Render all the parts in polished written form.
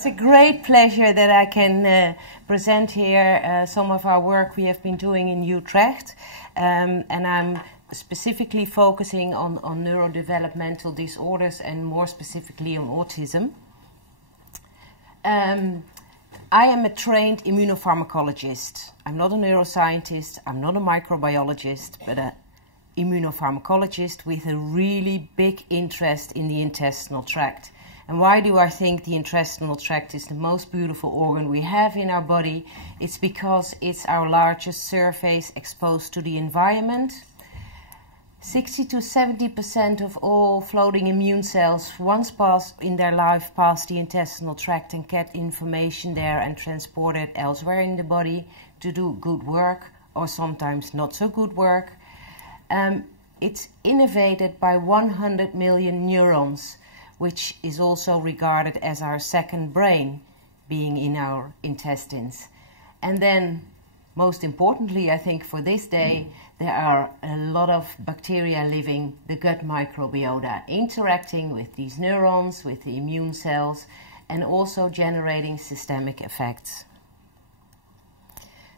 It's a great pleasure that I can present here some of our work we have been doing in Utrecht. And I'm specifically focusing on neurodevelopmental disorders and more specifically on autism. I am a trained immunopharmacologist. I'm not a neuroscientist, I'm not a microbiologist, but an immunopharmacologist with a really big interest in the intestinal tract. And why do I think the intestinal tract is the most beautiful organ we have in our body? It's because it's our largest surface exposed to the environment. 60 to 70% of all floating immune cells once in their life pass the intestinal tract and get information there and transport it elsewhere in the body to do good work or sometimes not so good work. It's innervated by 100 million neurons, which is also regarded as our second brain, being in our intestines. And then, most importantly, I think for this day, there are a lot of bacteria living the gut microbiota, interacting with these neurons, with the immune cells, and also generating systemic effects.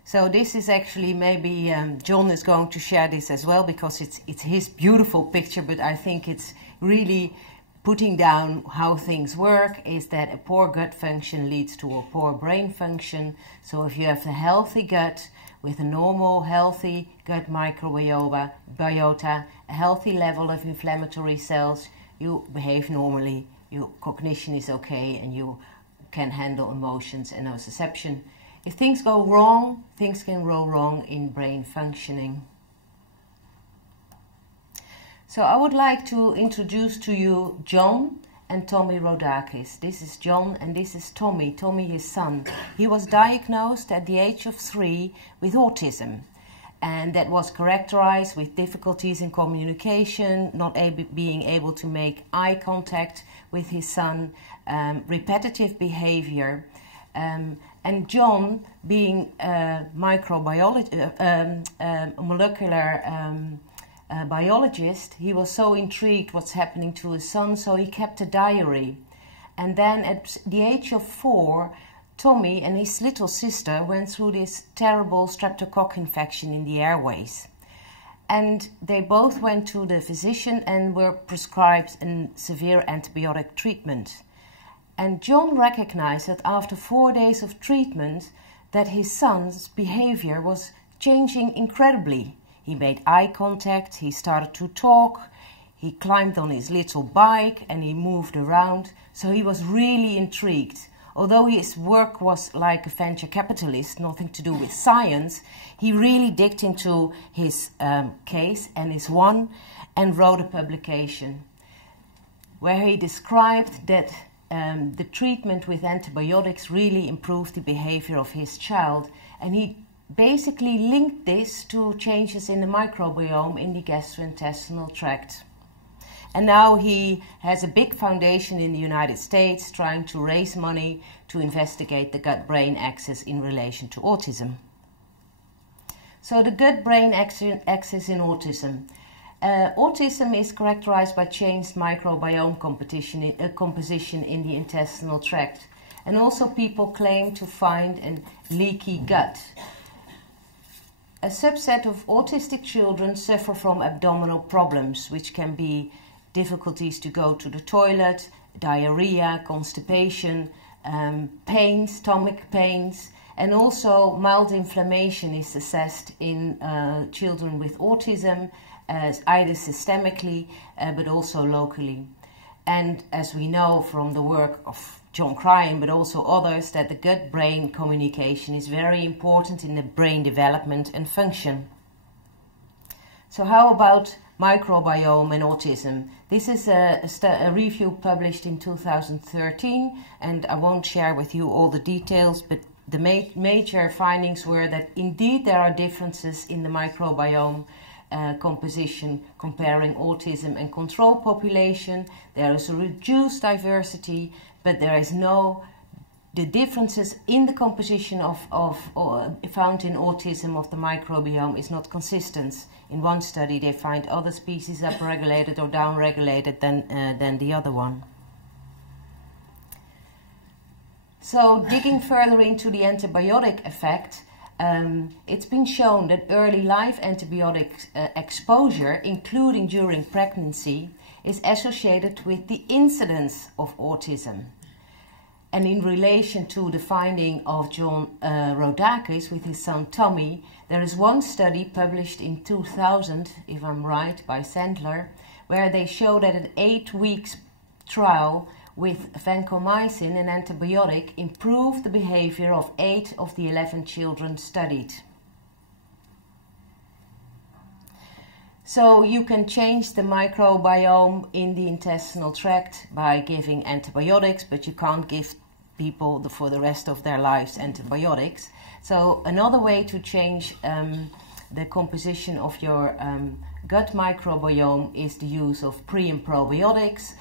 So this is actually, maybe John is going to share this as well, because it's his beautiful picture, but I think it's really putting down how things work, is that a poor gut function leads to a poor brain function. So if you have a healthy gut with a normal, healthy gut microbiota, a healthy level of inflammatory cells, you behave normally, your cognition is okay, and you can handle emotions and nociception. If things go wrong, things can go wrong in brain functioning. So I would like to introduce to you John and Tommy Rodakis. This is John and this is Tommy, his son. He was diagnosed at the age of 3 with autism, and that was characterized with difficulties in communication, not being able to make eye contact with his son, repetitive behavior. And John, being a molecular biologist, he was so intrigued what's happening to his son, so he kept a diary. And then at the age of 4, Tommy and his little sister went through this terrible streptococcus infection in the airways. And they both went to the physician and were prescribed a severe antibiotic treatment. And John recognized that after 4 days of treatment that his son's behavior was changing incredibly. He made eye contact, he started to talk, he climbed on his little bike and he moved around. So he was really intrigued. Although his work was like a venture capitalist, nothing to do with science, he really digged into his case and his one and wrote a publication where he described that the treatment with antibiotics really improved the behavior of his child, and he basically linked this to changes in the microbiome in the gastrointestinal tract. And now he has a big foundation in the United States trying to raise money to investigate the gut-brain axis in relation to autism. So the gut-brain axis in autism. Autism is characterized by changed microbiome composition in the intestinal tract. And also people claim to find a leaky gut. A subset of autistic children suffer from abdominal problems, which can be difficulties to go to the toilet, diarrhea, constipation, pain, stomach pains, and also mild inflammation is assessed in children with autism, either systemically but also locally. And as we know from the work of John Cryan, but also others, that the gut-brain communication is very important in the brain development and function. So how about microbiome and autism? This is a review published in 2013, and I won't share with you all the details, but the major findings were that indeed there are differences in the microbiome composition comparing autism and control population. There is a reduced diversity, but there is the differences in the composition found in autism of the microbiome is not consistent. In one study they find other species upregulated or downregulated than the other one. So digging further into the antibiotic effect, it's been shown that early life antibiotic exposure, including during pregnancy, is associated with the incidence of autism. And in relation to the finding of John Rodakis with his son Tommy, there is one study published in 2000, if I'm right, by Sandler, where they show that an 8 weeks trial with vancomycin, an antibiotic, improved the behavior of 8 of the 11 children studied. So you can change the microbiome in the intestinal tract by giving antibiotics, but you can't give people for the rest of their lives antibiotics. So another way to change the composition of your gut microbiome is the use of pre and probiotics.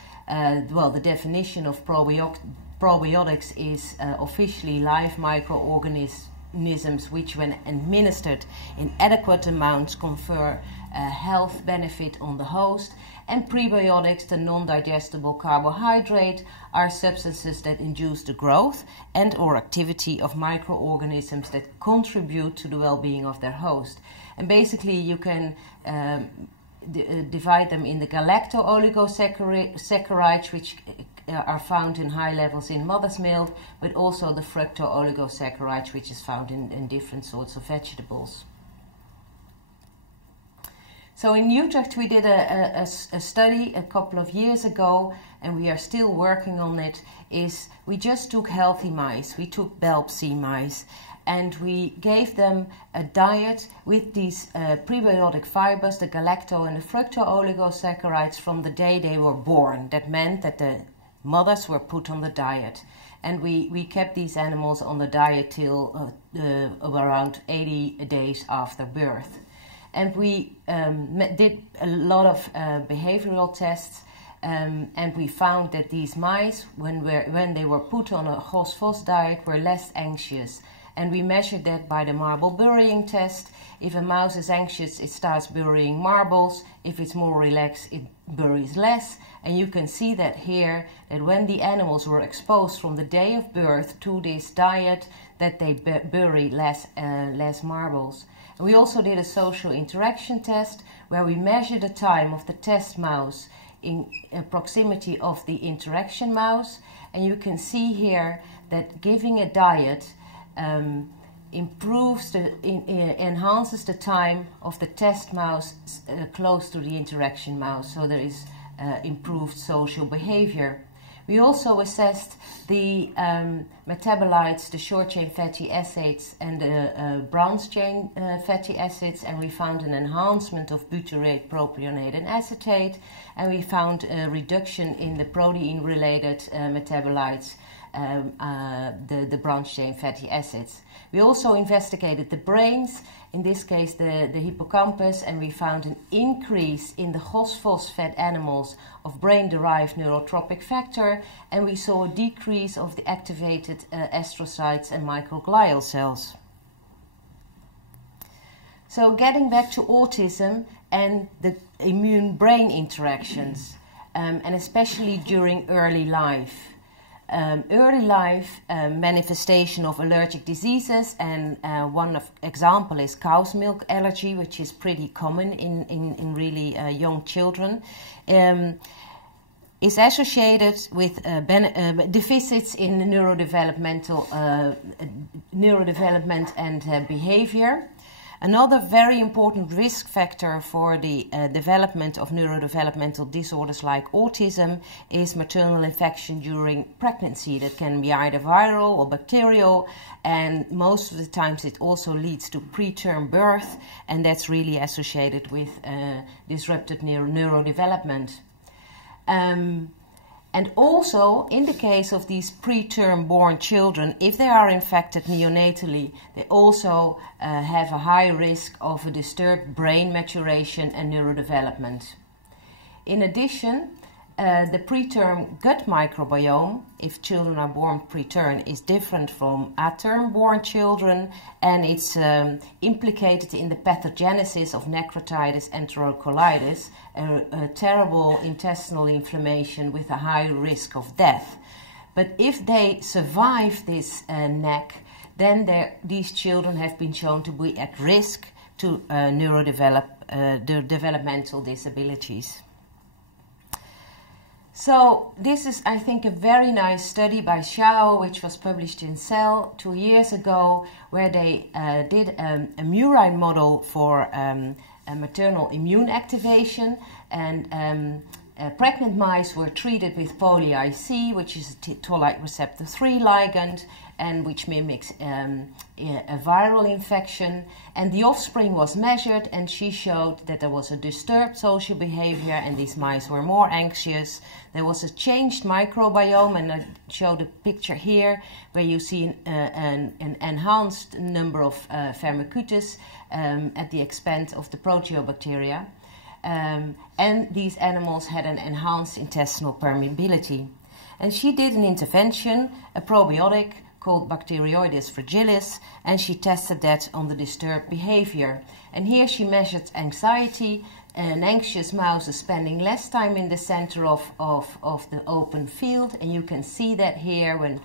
Well, the definition of probiotics is officially live microorganisms which, when administered in adequate amounts, confer a health benefit on the host. And prebiotics, the non-digestible carbohydrate, are substances that induce the growth and or activity of microorganisms that contribute to the well-being of their host. And basically you can divide them in the galacto-oligosaccharides, which are found in high levels in mother's milk, but also the fructo-oligosaccharides, which is found in different sorts of vegetables. So in Utrecht we did a study a couple of years ago, and we are still working on it. We just took healthy mice, we took BRAIN mice, and we gave them a diet with these prebiotic fibers, the galacto and the fructo-oligosaccharides, from the day they were born. That meant that the mothers were put on the diet. And we kept these animals on the diet till around 80 days after birth. And we did a lot of behavioral tests, and we found that these mice, when they were put on a HOS-FOS diet, were less anxious. And we measured that by the marble burying test. If a mouse is anxious, it starts burying marbles. If it's more relaxed, it buries less. And you can see that here, that when the animals were exposed from the day of birth to this diet, that they bury less marbles. And we also did a social interaction test, where we measured the time of the test mouse in proximity of the interaction mouse. And you can see here that giving a diet enhances the time of the test mouse close to the interaction mouse, so there is improved social behavior. We also assessed the metabolites, the short-chain fatty acids and the branched-chain fatty acids, and we found an enhancement of butyrate, propionate and acetate, and we found a reduction in the protein-related metabolites, the branched-chain fatty acids. We also investigated the brains, in this case the hippocampus, and we found an increase in the HOS-FOS-fed animals of brain-derived neurotropic factor, and we saw a decrease of the activated astrocytes and microglial cells. So getting back to autism and the immune-brain interactions, and especially during early life. Early life manifestation of allergic diseases, and one example is cow's milk allergy, which is pretty common in really young children, is associated with deficits in neurodevelopment and behavior. Another very important risk factor for the development of neurodevelopmental disorders like autism is maternal infection during pregnancy. That can be either viral or bacterial, and most of the times it also leads to preterm birth, and that's really associated with disrupted neurodevelopment. And also, in the case of these preterm born children, if they are infected neonatally, they also have a high risk of a disturbed brain maturation and neurodevelopment. In addition, the preterm gut microbiome, if children are born preterm, is different from aterm born children, and it's implicated in the pathogenesis of necrotitis enterocolitis, a terrible intestinal inflammation with a high risk of death. But if they survive this NEC, then these children have been shown to be at risk to developmental disabilities. So this is, I think, a very nice study by Xiao, which was published in Cell 2 years ago, where they did a murine model for a maternal immune activation, and pregnant mice were treated with poly-IC, which is a toll-like receptor 3 ligand, and which mimics a viral infection. And the offspring was measured, and she showed that there was a disturbed social behavior, and these mice were more anxious. There was a changed microbiome, and I showed a picture here where you see an enhanced number of Firmicutes at the expense of the proteobacteria. And these animals had an enhanced intestinal permeability. And she did an intervention, a probiotic called Bacteroides fragilis, and she tested that on the disturbed behavior. And here she measured anxiety. An anxious mouse is spending less time in the center of the open field, and you can see that here when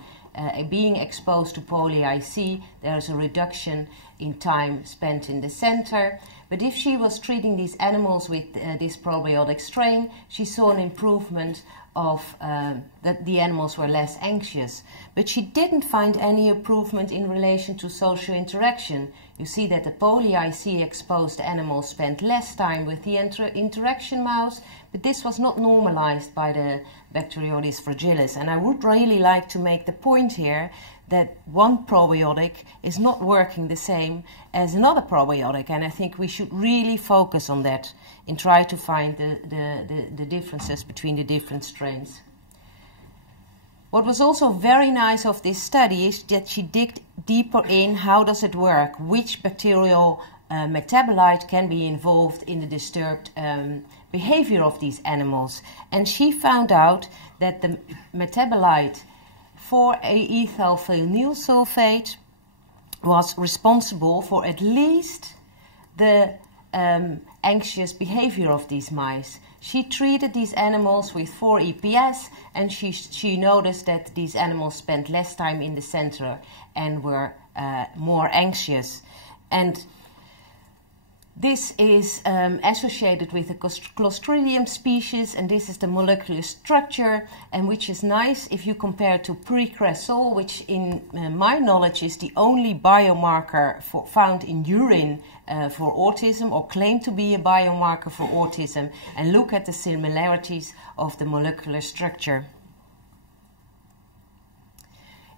being exposed to poly-IC, there is a reduction in time spent in the center. But if she was treating these animals with this probiotic strain, she saw an improvement of that the animals were less anxious. But she didn't find any improvement in relation to social interaction. You see that the poly-IC exposed animals spent less time with the interaction mouse, but this was not normalized by the Bacteroides fragilis. And I would really like to make the point here that one probiotic is not working the same as another probiotic, and I think we should really focus on that and try to find the differences between the different strains. What was also very nice of this study is that she digged deeper in how does it work, which bacterial metabolite can be involved in the disturbed behavior of these animals. And she found out that the metabolite 4-ethyl sulfate was responsible for at least the anxious behavior of these mice. She treated these animals with 4-EPS, and she noticed that these animals spent less time in the center and were more anxious. And this is associated with the Clostridium species, and this is the molecular structure, and which is nice if you compare to precresol, which in my knowledge is the only biomarker found in urine for autism, or claimed to be a biomarker for autism, and look at the similarities of the molecular structure.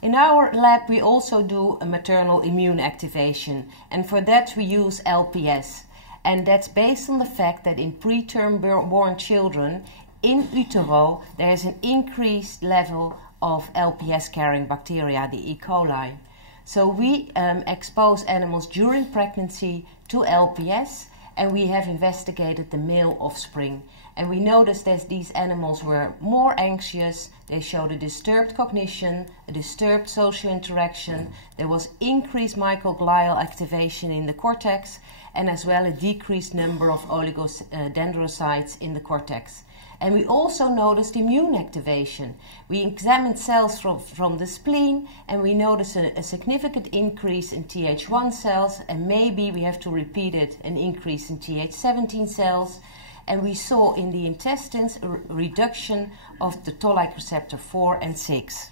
In our lab we also do a maternal immune activation, and for that we use LPS. And that's based on the fact that in preterm born children in utero there is an increased level of LPS carrying bacteria, the E. coli. So we expose animals during pregnancy to LPS, and we have investigated the male offspring. And we noticed that these animals were more anxious, they showed a disturbed cognition, a disturbed social interaction, there was increased microglial activation in the cortex, and as well a decreased number of oligodendrocytes in the cortex. And we also noticed immune activation. We examined cells from the spleen, and we noticed a significant increase in Th1 cells, and maybe we have to repeat it, an increase in Th17 cells. And we saw in the intestines a reduction of the toll-like receptor 4 and 6.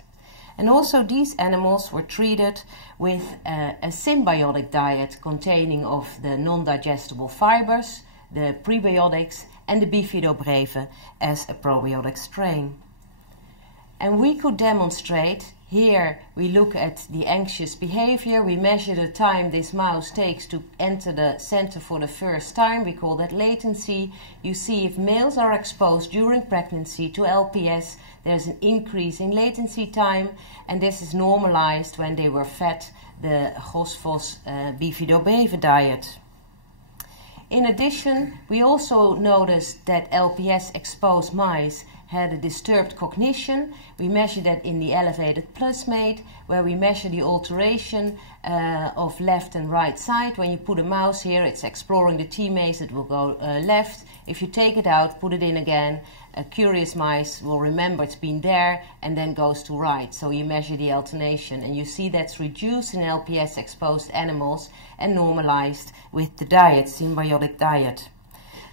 And also these animals were treated with a symbiotic diet containing of the non-digestible fibers, the prebiotics and the Bifidobreve as a probiotic strain. And we could demonstrate, here we look at the anxious behavior, we measure the time this mouse takes to enter the center for the first time, we call that latency. You see if males are exposed during pregnancy to LPS, there's an increase in latency time, and this is normalized when they were fed the Gosfos Bifidobreve diet. In addition, we also noticed that LPS exposed mice had a disturbed cognition. We measure that in the elevated plasmate, where we measure the alteration of left and right side. When you put a mouse here, it's exploring the T-maze, it will go left. If you take it out, put it in again, curious mice will remember it's been there and then goes to right. So you measure the alternation, and you see that's reduced in LPS exposed animals and normalized with the diet, symbiotic diet.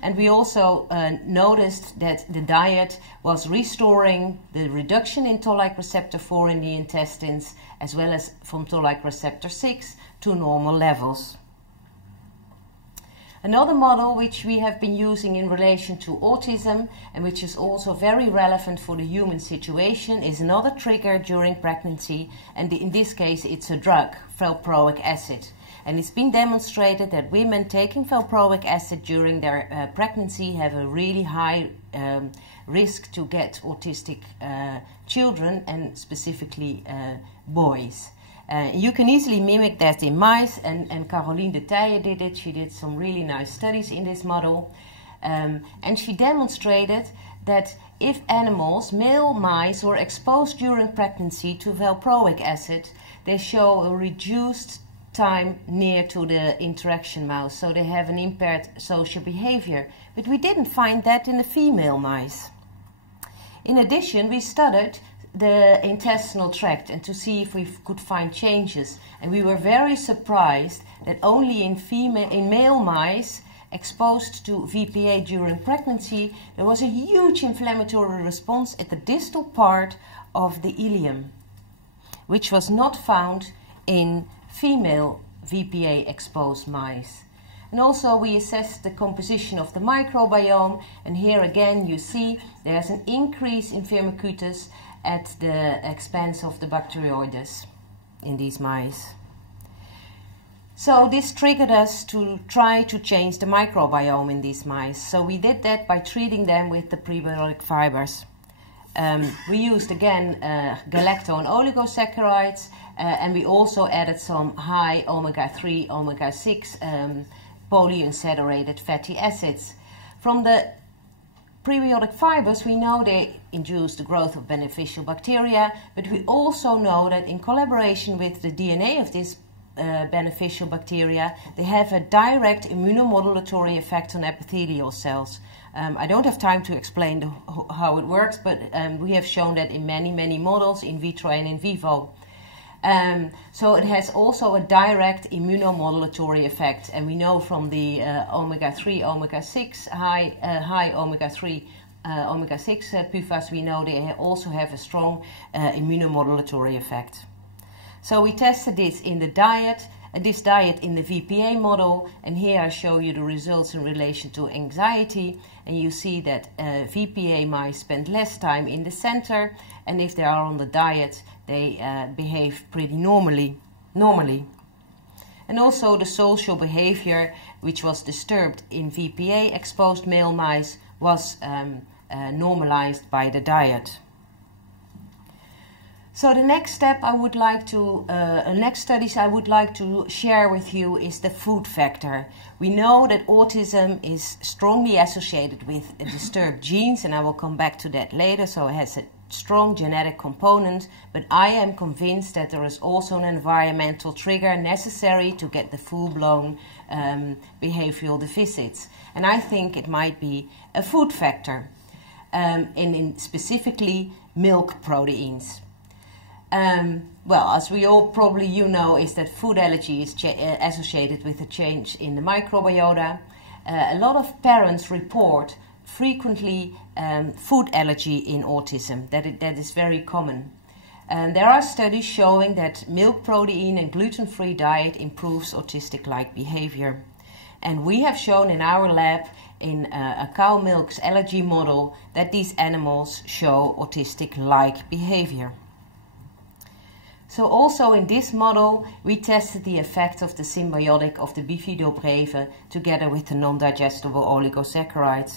And we also noticed that the diet was restoring the reduction in toll-like receptor 4 in the intestines, as well as from toll-like receptor 6 to normal levels. Another model which we have been using in relation to autism, and which is also very relevant for the human situation, is another trigger during pregnancy, and in this case it's a drug, valproic acid. And it's been demonstrated that women taking valproic acid during their pregnancy have a really high risk to get autistic children, and specifically boys. You can easily mimic that in mice, and Caroline de Tije did it. She did some really nice studies in this model. And she demonstrated that if animals, male mice, were exposed during pregnancy to valproic acid, they show a reduced time near to the interaction mouse, so they have an impaired social behavior. But we didn't find that in the female mice. In addition, we studied the intestinal tract and to see if we could find changes, and we were very surprised that only in male mice exposed to VPA during pregnancy there was a huge inflammatory response at the distal part of the ileum, which was not found in female VPA exposed mice. And also we assessed the composition of the microbiome, and here again you see there's an increase in firmicutes at the expense of the bacteroides in these mice. So this triggered us to try to change the microbiome in these mice. So we did that by treating them with the prebiotic fibers. We used again galacto and oligosaccharides, and we also added some high omega-3, omega-6 polyunsaturated fatty acids. From the prebiotic fibers, we know they induce the growth of beneficial bacteria, but we also know that in collaboration with the DNA of these beneficial bacteria, they have a direct immunomodulatory effect on epithelial cells. I don't have time to explain how it works, but we have shown that in many models, in vitro and in vivo. So it has also a direct immunomodulatory effect, and we know from the omega-3, omega-6, high omega-3, omega-6 PUFAs, we know they also have a strong immunomodulatory effect. So we tested this in the diet, this diet in the VPA model, and here I show you the results in relation to anxiety, and you see that VPA mice spend less time in the center, and if they are on the diet, they behave pretty normally. And also the social behavior, which was disturbed in VPA exposed male mice, was normalized by the diet. So the next step I would like to, next studies I would like to share with you is the food factor. We know that autism is strongly associated with disturbed genes, and I will come back to that later, so it has a strong genetic component, but I am convinced that there is also an environmental trigger necessary to get the full-blown behavioral deficits. And I think it might be a food factor, in specifically milk proteins. Well, as we all probably know, is that food allergy is associated with a change in the microbiota. A lot of parents report frequently food allergy in autism. That is very common. There are studies showing that milk protein and gluten-free diet improves autistic-like behavior. And we have shown in our lab in a cow milk's allergy model that these animals show autistic-like behavior. So also in this model we tested the effect of the symbiotic of the bifidobreve together with the non-digestible oligosaccharides.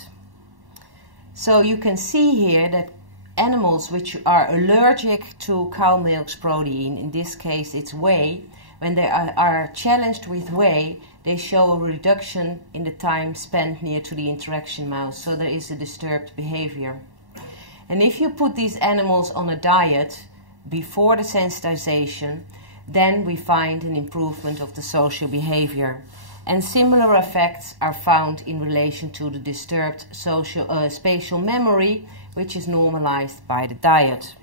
So you can see here that animals which are allergic to cow milk's protein, in this case it's whey, when they are challenged with whey, they show a reduction in the time spent near to the interaction mouse, so there is a disturbed behavior. And if you put these animals on a diet before the sensitization, then we find an improvement of the social behavior. And similar effects are found in relation to the disturbed spatial memory, which is normalized by the diet.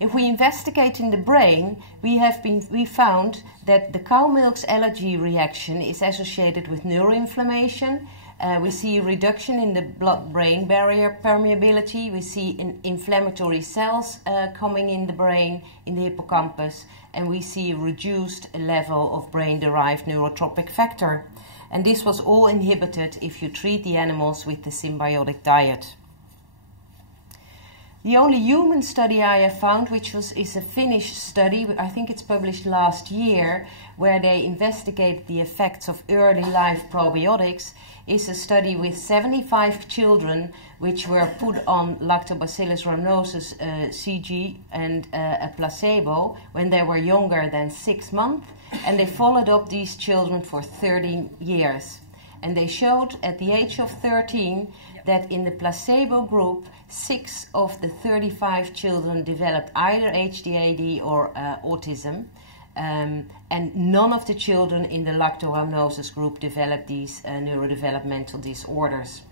If we investigate in the brain, we found that the cow milk's allergy reaction is associated with neuroinflammation. We see a reduction in the blood-brain barrier permeability. We see inflammatory cells coming in the brain, in the hippocampus, and we see a reduced level of brain-derived neurotropic factor. And this was all inhibited if you treat the animals with the symbiotic diet. The only human study I have found, is a Finnish study, I think it's published last year, where they investigated the effects of early life probiotics, is a study with 75 children which were put on Lactobacillus rhamnosus CG and a placebo when they were younger than 6 months, and they followed up these children for 13 years. And they showed at the age of 13 that in the placebo group, 6 of the 35 children developed either HDAD or autism, and none of the children in the lactorhamnosus group developed these neurodevelopmental disorders.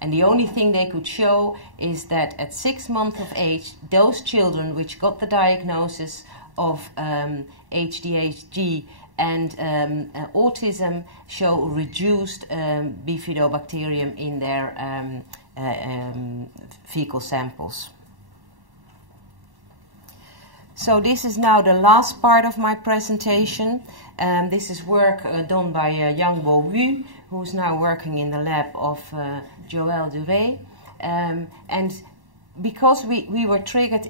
And the only thing they could show is that at 6 months of age, those children which got the diagnosis of HDHD and autism show reduced bifidobacterium in their fecal samples. So this is now the last part of my presentation. This is work done by Yang-Bo Wu, who's now working in the lab of Joël. And because we were triggered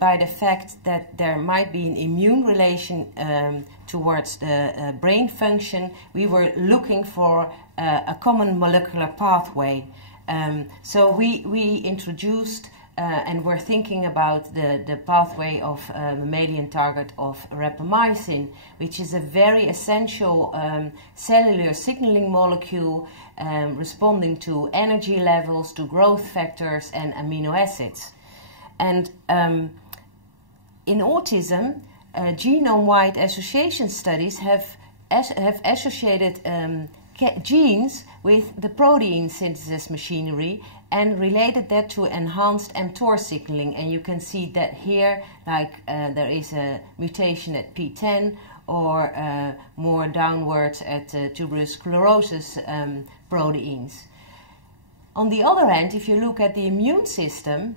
by the fact that there might be an immune relation towards the brain function, we were looking for a common molecular pathway. So we introduced and we're thinking about the pathway of mammalian target of rapamycin, which is a very essential cellular signaling molecule responding to energy levels, to growth factors and amino acids. And in autism, genome-wide association studies have associated genes with the protein synthesis machinery and related that to enhanced mTOR signaling. And you can see that here, like there is a mutation at P10 or more downwards at tuberous sclerosis proteins. On the other hand, if you look at the immune system,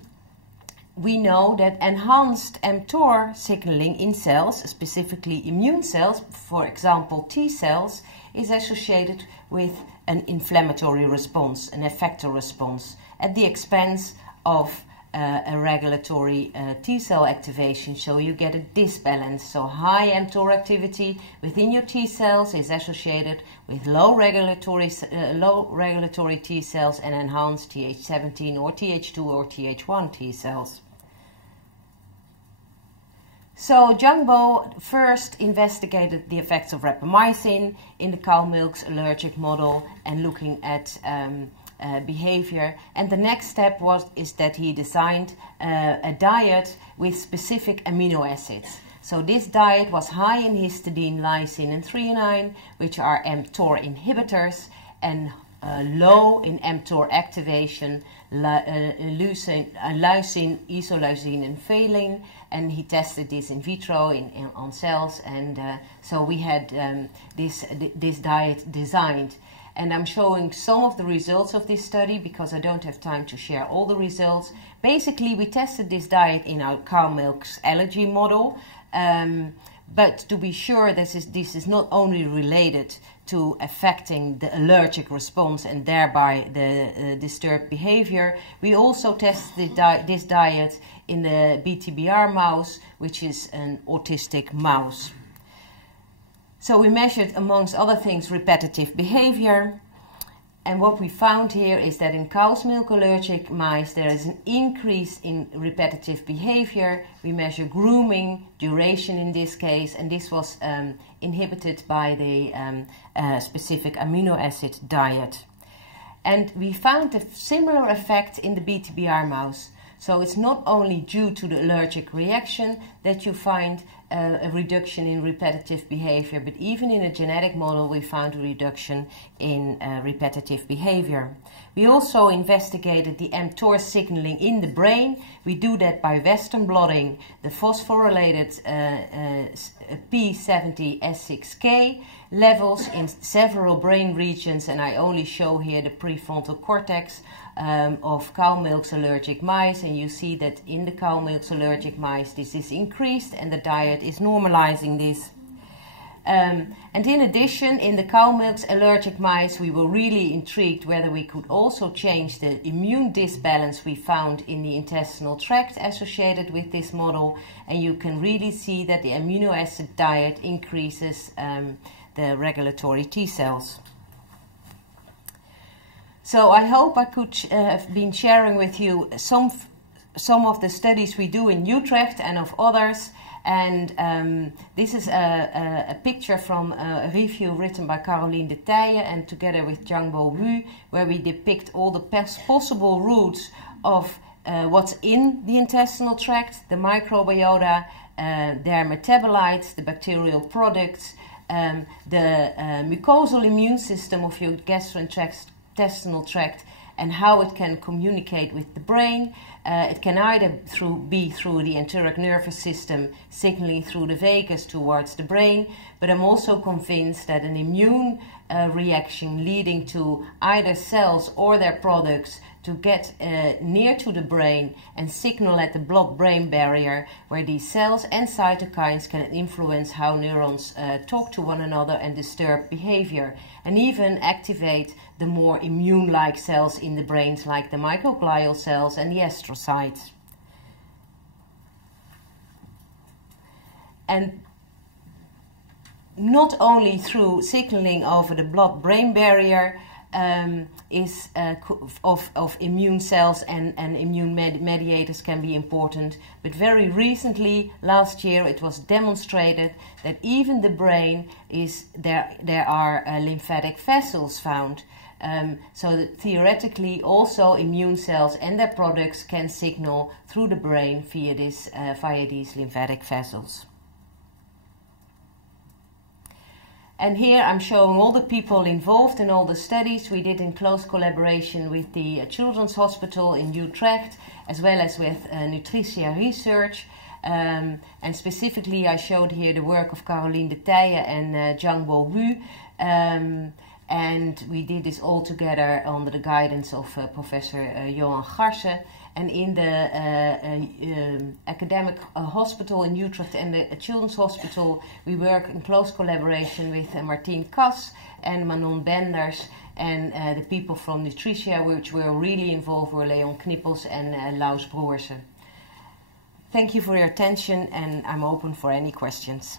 we know that enhanced mTOR signaling in cells, specifically immune cells, for example T cells, is associated with an inflammatory response, an effector response, at the expense of a regulatory T cell activation. So you get a disbalance. So high mTOR activity within your T cells is associated with low regulatory T cells and enhanced Th17 or Th2 or Th1 T cells. So Yang-Bo first investigated the effects of rapamycin in the cow milk's allergic model and looking at behavior. And the next step is that he designed a diet with specific amino acids. So this diet was high in histidine, lysine and threonine, which are mTOR inhibitors, and low in mTOR activation, lysine, isoleucine and valine. And he tested this in vitro on cells, and so we had this diet designed. And I'm showing some of the results of this study because I don't have time to share all the results. Basically, we tested this diet in our cow milk's allergy model, but to be sure this is not only related to affecting the allergic response and thereby the disturbed behavior. We also tested this diet in the BTBR mouse, which is an autistic mouse. So we measured, amongst other things, repetitive behavior. And what we found here is that in cow's milk allergic mice there is an increase in repetitive behavior. We measure grooming, duration in this case, and this was inhibited by the specific amino acid diet. And we found a similar effect in the BTBR mouse. So it's not only due to the allergic reaction that you find a reduction in repetitive behavior, but even in a genetic model we found a reduction in repetitive behavior. We also investigated the mTOR signaling in the brain. We do that by Western blotting the phosphorylated P70S6K levels in several brain regions, and I only show here the prefrontal cortex of cow milk's allergic mice, and you see that in the cow milk's allergic mice this is increased and the diet is normalizing this. And in addition, in the cow milk's allergic mice we were really intrigued whether we could also change the immune disbalance we found in the intestinal tract associated with this model, and you can really see that the amino acid diet increases the regulatory T cells. So I hope I could have been sharing with you some of the studies we do in Utrecht and of others. And this is a picture from a review written by Caroline de Tije and together with Jiangbo Wu, where we depict all the possible routes of what's in the intestinal tract, the microbiota, their metabolites, the bacterial products, the mucosal immune system of your gastrointestinal tract, and how it can communicate with the brain. It can either be through the enteric nervous system, signaling through the vagus towards the brain, but I'm also convinced that an immune reaction leading to either cells or their products to get near to the brain and signal at the blood-brain barrier, where these cells and cytokines can influence how neurons talk to one another and disturb behavior, and even activate the more immune-like cells in the brains like the microglial cells and the astrocytes. And not only through signaling over the blood-brain barrier of immune cells and immune mediators can be important, but very recently, last year, it was demonstrated that even the brain there are lymphatic vessels found. So that theoretically also immune cells and their products can signal through the brain via these lymphatic vessels. And here I'm showing all the people involved in all the studies we did in close collaboration with the Children's Hospital in Utrecht, as well as with Nutritia Research. And specifically I showed here the work of Caroline de Tije and Jiangbo Wu. And we did this all together under the guidance of Professor Johan Garse. And in the academic hospital in Utrecht and the Children's Hospital, we work in close collaboration with Martien Kas and Manon Benders, and the people from Nutritia, which were really involved, were Leon Knippels and Laus Broersen. Thank you for your attention, and I'm open for any questions.